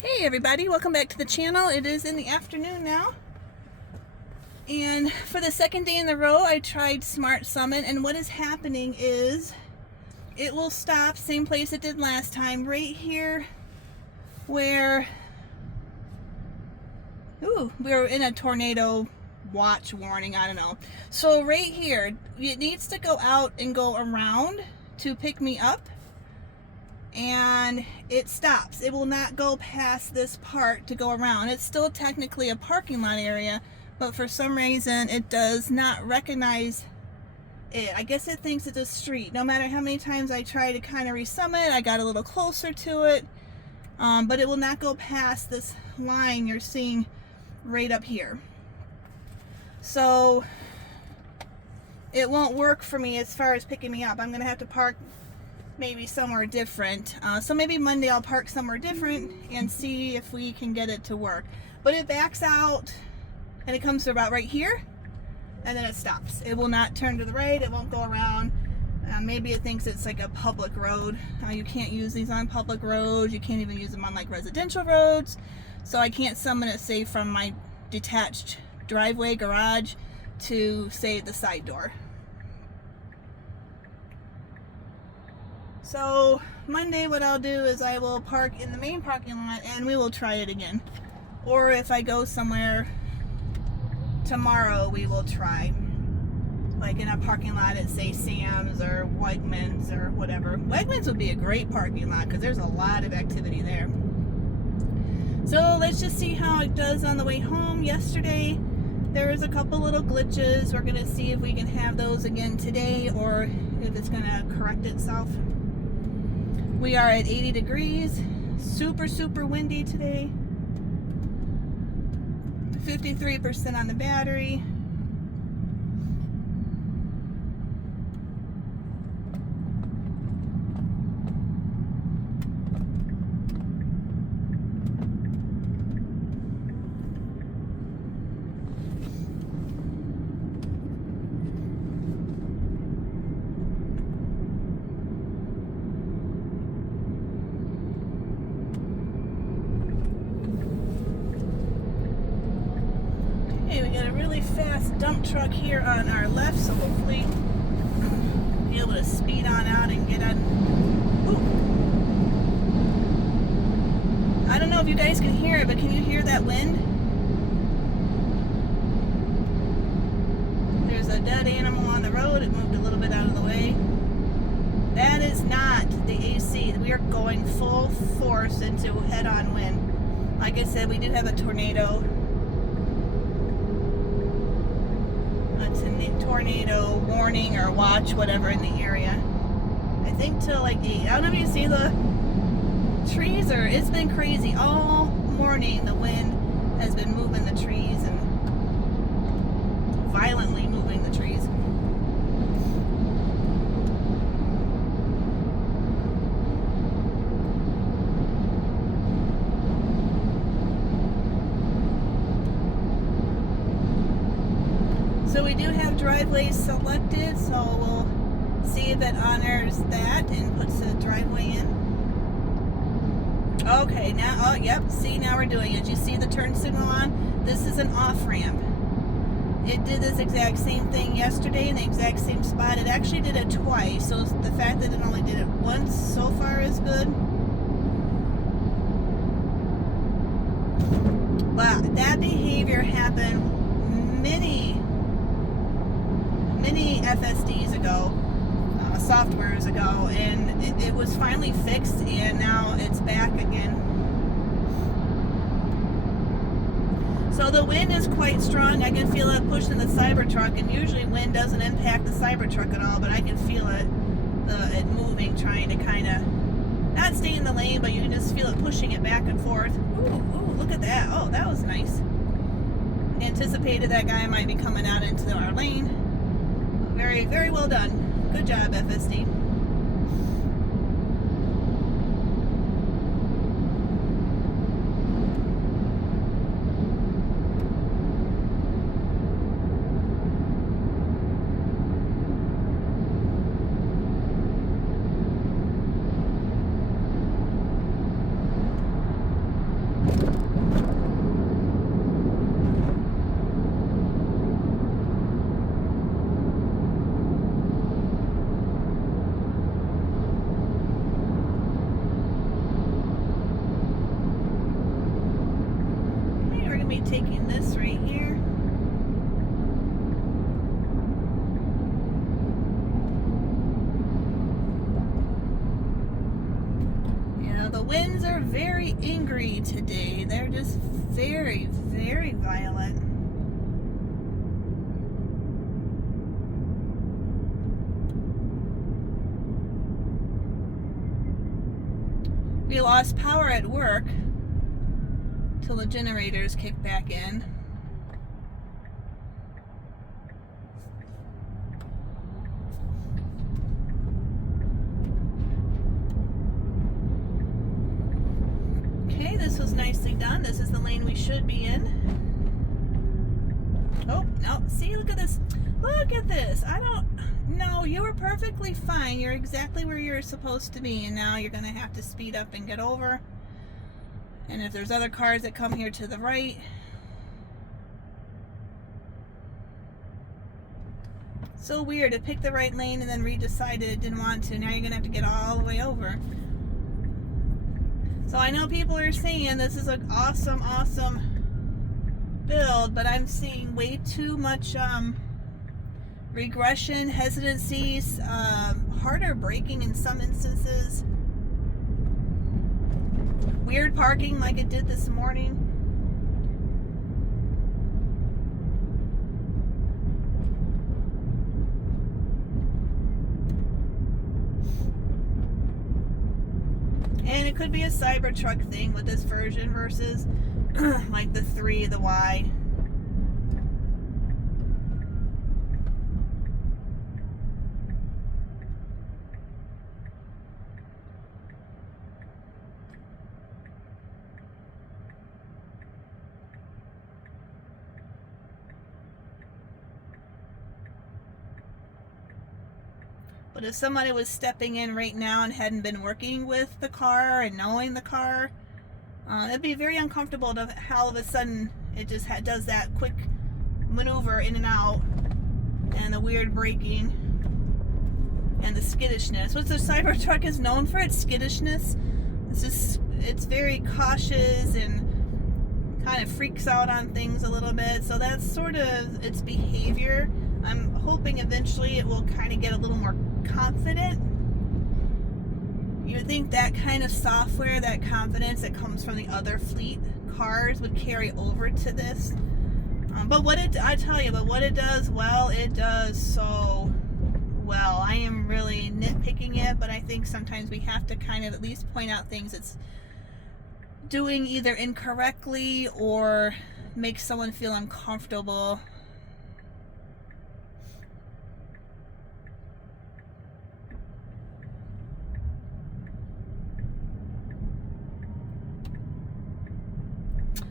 Hey everybody, welcome back to the channel. It is in the afternoon now. And for the second day in a row, I tried Smart Summit, and what is happening is it will stop same place it did last time, right here where we're in a tornado watch warning, I don't know. So right here, it needs to go out and go around to pick me up. And it stops. It will not go past this part to go around. It's still technically a parking lot area, but for some reason it does not recognize it. I guess it thinks it's a street. No matter how many times I try to kind of resummit, I got a little closer to it, but it will not go past this line you're seeing right up here. So it won't work for me as far as picking me up. I'm gonna have to park maybe somewhere different. So maybe Monday I'll park somewhere different and see if we can get it to work. But it backs out and it comes to about right here and then it stops. It will not turn to the right. It won't go around. Maybe it thinks it's like a public road. You can't use these on public roads. You can't even use them on like residential roads. So I can't summon it, say, from my detached driveway garage to, say, the side door. So Monday what I'll do is I will park in the main parking lot and we will try it again. Or if I go somewhere tomorrow, we will try. Like in a parking lot at, say, Sam's or Wegmans or whatever. Wegmans would be a great parking lot because there's a lot of activity there. So let's just see how it does on the way home. Yesterday there was a couple little glitches. We're going to see if we can have those again today or if it's going to correct itself. We are at 80 degrees, super windy today, 53% on the battery. Okay, we got a really fast dump truck here on our left, so hopefully be able to speed on out and get on. Ooh. I don't know if you guys can hear it, but can you hear that wind? There's a dead animal on the road. It moved a little bit out of the way. That is not the AC. We are going full force into head-on wind. Like I said, we did have a tornado warning or watch, whatever, in the area. I think till like 8. I don't know if you see the trees, or it's been crazy all morning. The wind has been moving the trees and violently moving the trees. So we do have driveways selected, so we'll see if it honors that and puts the driveway in. Okay, now, oh, yep, see, now we're doing it. You see the turn signal on? This is an off-ramp. It did this exact same thing yesterday in the exact same spot. It actually did it twice, so the fact that it only did it once so far is good. But that behavior happened many FSDs ago, softwares ago, and it was finally fixed, and now it's back again. So the wind is quite strong. I can feel it pushing the Cybertruck, and usually wind doesn't impact the Cybertruck at all, but I can feel it moving, trying to kind of not stay in the lane, but you can just feel it pushing it back and forth. Ooh, look at that. Oh, that was nice. Anticipated that guy might be coming out into our lane. Very well done. Good job, FSD. taking this right here. The winds are very angry today. They're just very, very violent. We lost power at work till the generators kick back in. Okay, this was nicely done. This is the lane we should be in. Oh, no. See, look at this. Look at this. No, you were perfectly fine. You're exactly where you're supposed to be. And now you're going to have to speed up and get over. And if there's other cars that come here to the right. So weird. It picked the right lane and then re-decided it didn't want to. Now you're going to have to get all the way over. So I know people are saying this is an awesome, awesome build, but I'm seeing way too much regression, hesitancies, harder braking in some instances, weird parking like it did this morning. And it could be a Cybertruck thing with this version versus like the 3, the Y. But if somebody was stepping in right now and hadn't been working with the car and knowing the car, it'd be very uncomfortable to how all of a sudden it just does that quick maneuver in and out, and the weird braking and the skittishness. What's the Cybertruck is known for? Its skittishness. It's very cautious and kind of freaks out on things a little bit. So that's sort of its behavior. I'm hoping eventually it will kind of get a little more confident. You would think that kind of software, that confidence that comes from the other fleet cars would carry over to this. But what it does well, it does so well. I am really nitpicking it, but I think sometimes we have to kind of at least point out things it's doing either incorrectly or make someone feel uncomfortable.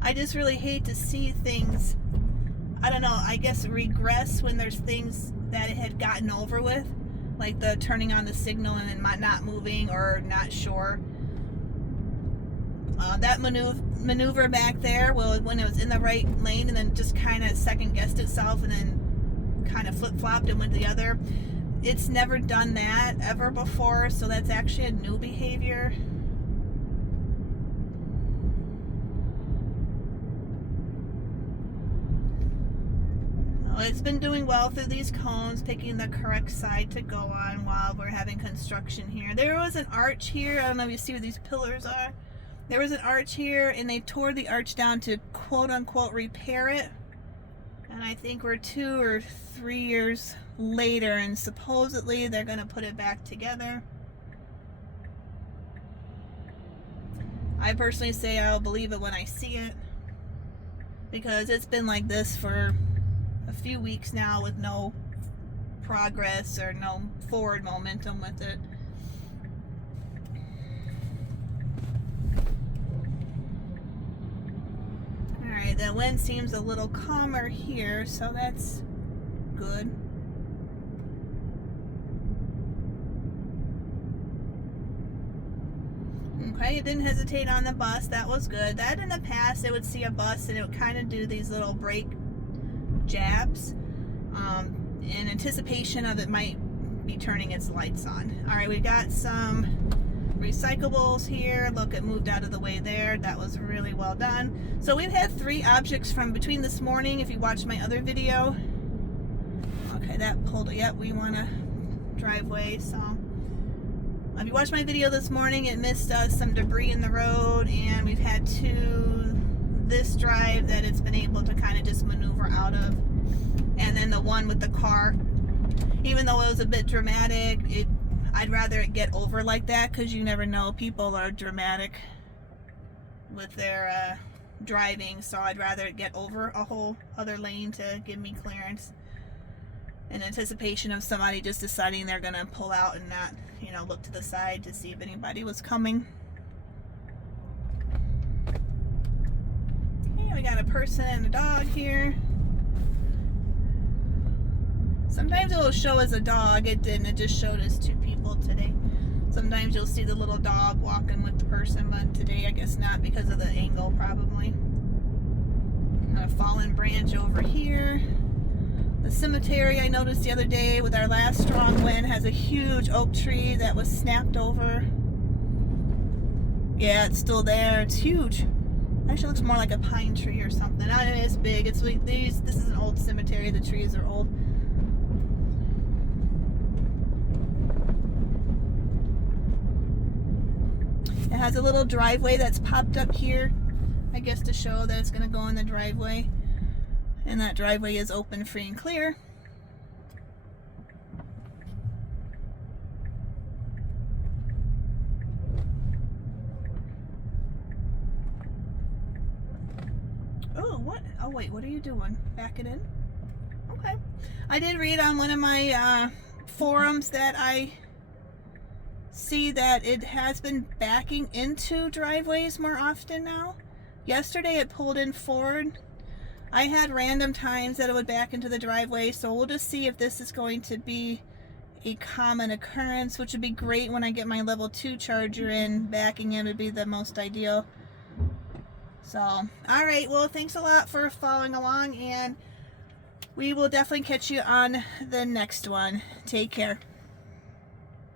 I just really hate to see things, I don't know, I guess regress when there's things that it had gotten over with, like the turning on the signal and then not moving or not sure. That maneuver back there, well, when it was in the right lane and then just kind of second guessed itself and then kind of flip-flopped and went the other. It's never done that ever before, so that's actually a new behavior. It's been doing well through these cones, picking the correct side to go on while we're having construction here. There was an arch here. I don't know if you see where these pillars are. There was an arch here, and they tore the arch down to quote-unquote repair it. And I think we're 2 or 3 years later, and supposedly they're going to put it back together. I personally say I'll believe it when I see it, because it's been like this for a few weeks now with no progress or no forward momentum with it. Alright, the wind seems a little calmer here, so that's good. Okay, it didn't hesitate on the bus. That was good. That in the past, it would see a bus and it would kind of do these little brake jabs in anticipation of it might be turning its lights on. Alright, we got some recyclables here. Look, it moved out of the way there. That was really well done. So we've had 3 objects from between this morning, if you watched my other video. Okay, that pulled it. Yep, we want a driveway. So if you watched my video this morning, it missed some debris in the road, and we've had 2 this drive that it's been able to kind of just maneuver out of. And then the one with the car, even though it was a bit dramatic, I'd rather it get over like that, because you never know, people are dramatic with their driving, so I'd rather it get over a whole other lane to give me clearance, in anticipation of somebody just deciding they're gonna pull out and not, you know, look to the side to see if anybody was coming. Okay, we got a person and a dog here. Sometimes it will show as a dog. It didn't. It just showed as 2 people today. Sometimes you'll see the little dog walking with the person, but today I guess not, because of the angle probably. Got a fallen branch over here. The cemetery I noticed the other day with our last strong wind has a huge oak tree that was snapped over. Yeah, it's still there. It's huge. Actually looks more like a pine tree or something. It's big. It's like these. This is an old cemetery. The trees are old. It has a little driveway that's popped up here, I guess to show that it's going to go in the driveway. And that driveway is open, free, and clear. Oh, what? Oh, wait, what are you doing? Back it in? Okay. I did read on one of my forums that I see that it has been backing into driveways more often now. Yesterday it pulled in forward. I had random times that it would back into the driveway, so we'll just see if this is going to be a common occurrence, which would be great when I get my level 2 charger in. Backing in would be the most ideal. So, alright, well, thanks a lot for following along, and we will definitely catch you on the next one. Take care.